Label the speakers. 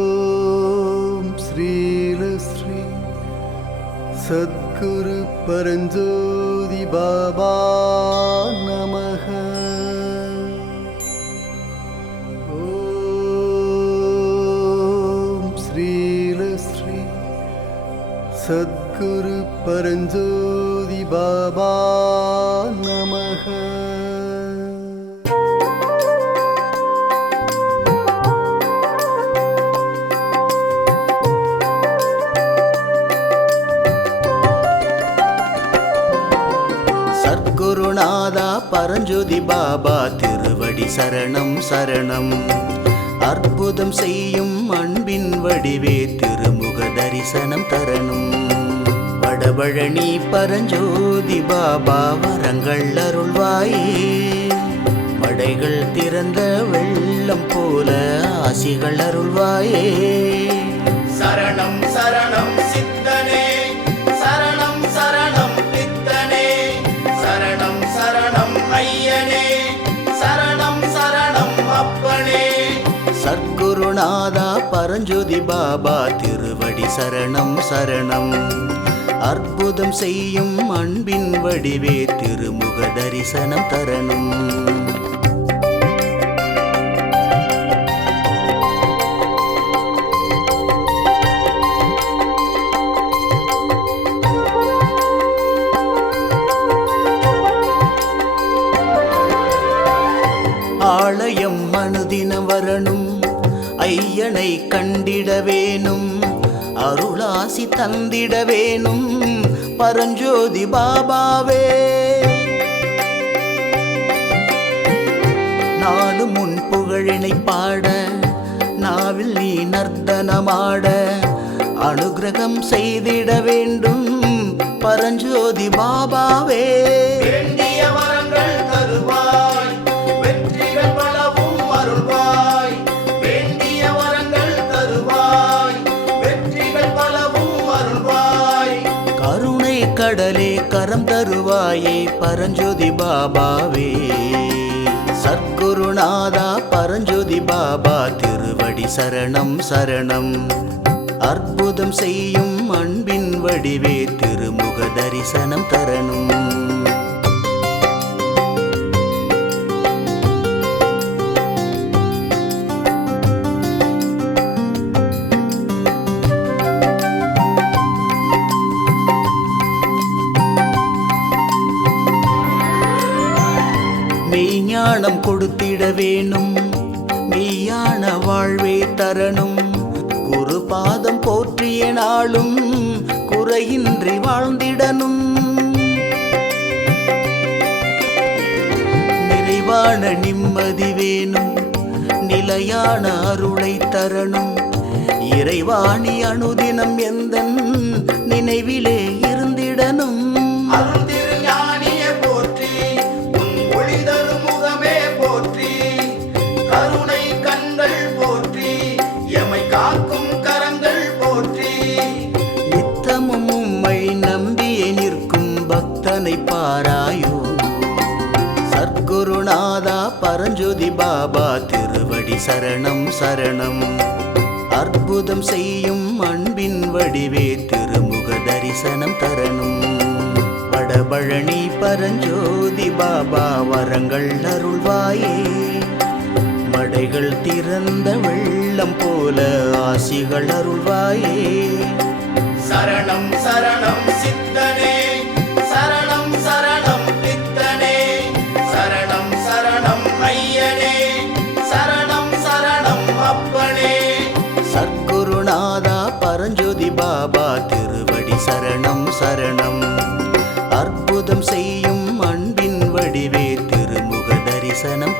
Speaker 1: ஓம் ஸ்ரீல ஸ்ரீ சத்குரு பரஞ்சோதி பாபா நமக. ஓம் ஸ்ரீல ஸ்ரீ சத்குரு பரஞ்சோதி பாபா நமக.
Speaker 2: குருநாதா பரஞ்சோதி பாபா திருவடி சரணம் சரணம். அற்புதம் செய்யும் அன்பின் வடிவே திருமுக தரிசனம் தரணும். வடபழனி பரஞ்சோதி பாபா வரங்கள் அருள்வாயே. மடைகள் திறந்த வெள்ளம் போல ஆசிகள் அருள்வாயே. சரணம் சரணம் சித்த சத்குருநாதா பரஞ்சோதி பாபா திருவடி சரணம் சரணம். அற்புதம் செய்யும் அன்பின் வடிவே திருமுக தரிசனம் தரணும். ஆலயம் மனுதினம் வரணும். ஐயனை கண்டிட வேணும் அருளாசி தந்திட வேணும் பரஞ்சோதி பாபாவே. நாடு முன் புகழினை பாட நாவில் நீ நர்த்தனமாட அனுகிரகம் செய்திட வேண்டும் பரஞ்சோதி பாபாவே. வேண்டிய வரங்கள் கரம் தருவாயே பரஞ்சோதி பாபாவே. சத்குருநாதா பரஞ்சோதி பாபா திருவடி சரணம் சரணம். அற்புதம் செய்யும் அன்பின் வடிவே திருமுக தரிசனம் தரணும். ஞானம் கொடுத்திட வேணும். மெய்யான வாழ்வே தரணும். குரு பாதம் போற்றிய நாளும் குறையின்றி வாழ்ந்திடணும். நிறைவான நிம்மதி வேணும். நிலையான அருளை தரணும். இறைவாணி அனுதினம் எந்த நினைவிலே இருந்திடணும். சத்குருநாதா பரஞ்சோதி பாபா திருவடி சரணம் சரணம். அற்புதம் செய்யும் அன்பின் வடிவே திருமுக தரிசனம் தரணும். வடபழனி பரஞ்சோதி பாபா வரங்கள் அருள்வாயே. மடைகள் திறந்த வெள்ளம் போல ஆசிகள் அருள்வாயே. சரணம் சரணம். அற்புதம் செய்யும் அன்பின் வடிவே திருமுக தரிசனம்